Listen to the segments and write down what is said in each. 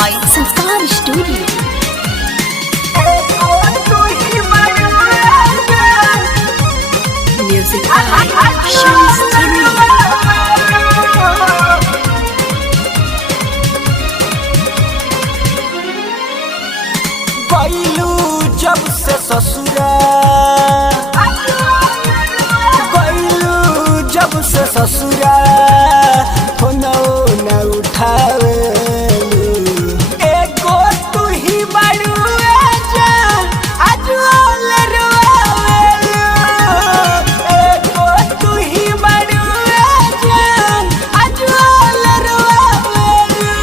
by Sanskar Studio. Music by Shams गईलू जब से ससुरा गईलू जब से ससुरा फोनो न उठावे एगो तू ही बड़ू जान अजोल रोवेलू एगो तू ही बड़ू जान अजोल रोवेलू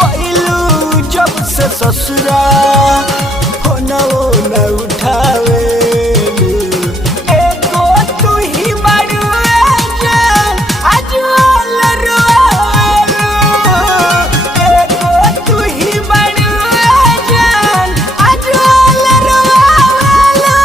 गईलू जब से ससुरा फोनो न उठावे एगो तू ही बड़ू जान अजोल रोवेलू एगो तू ही बड़ू जान अजोल रोवेलू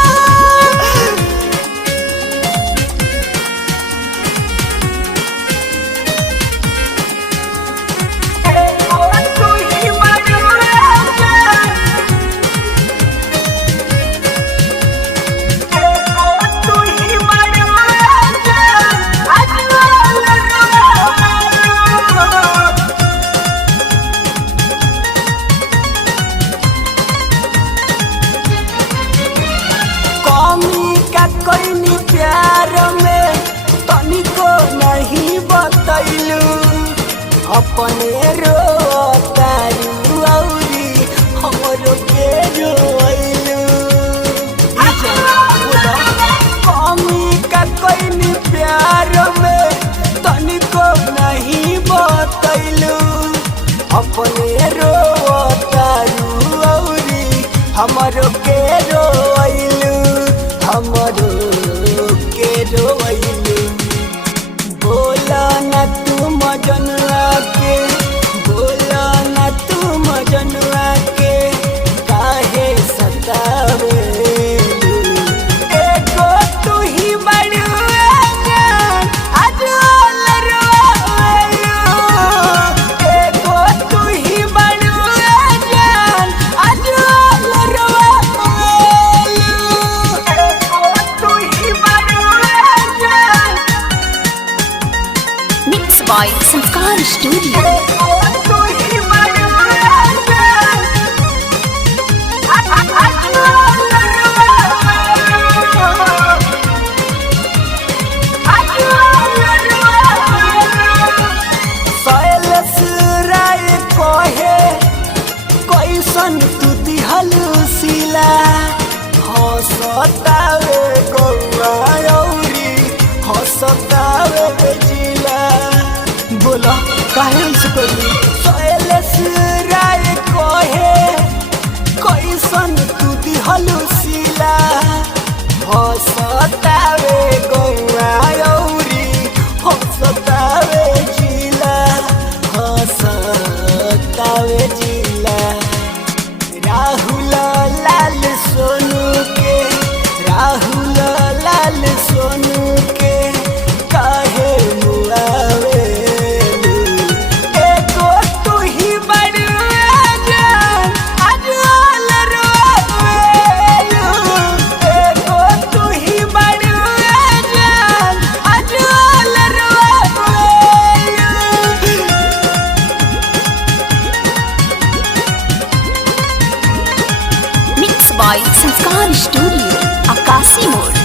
कोई प्यार में तनिको नहीं बतैलू अपने रोतारू औरी हमरो के रोइलू कमी का कोई प्यार में तनिको नहीं बतैलू अपने रोतारू औरी हमरो के रोइलू हमरो के रोइलू बोला न तू मजनुआ के बोला न तू मजनुआ के काहे सतावेलू एगो तू ही बड़ू जान अजोल रोवेलू एगो तू ही बड़ू जान अजोल रोवेलू Mixed by Sanskar Studio. कैसन तू दिहलू सिला हसतावे गौआ औरी हसतावे जिला बोला काहे से कोई सोएलस राय कहे कैसन तू दिहलू सिला हसतावे गौआ औरी हसतावे जिला हसतावे जिला राहुल लाल सोनू के राहुल लाल सोनू के काहे मुआवेलू एगो तू ही बड़ू जान अजोल रोवेलू एगो तू ही बड़ू जान अजोल रोवेलू Mixed by Sanskar Studio. Akasi Mode.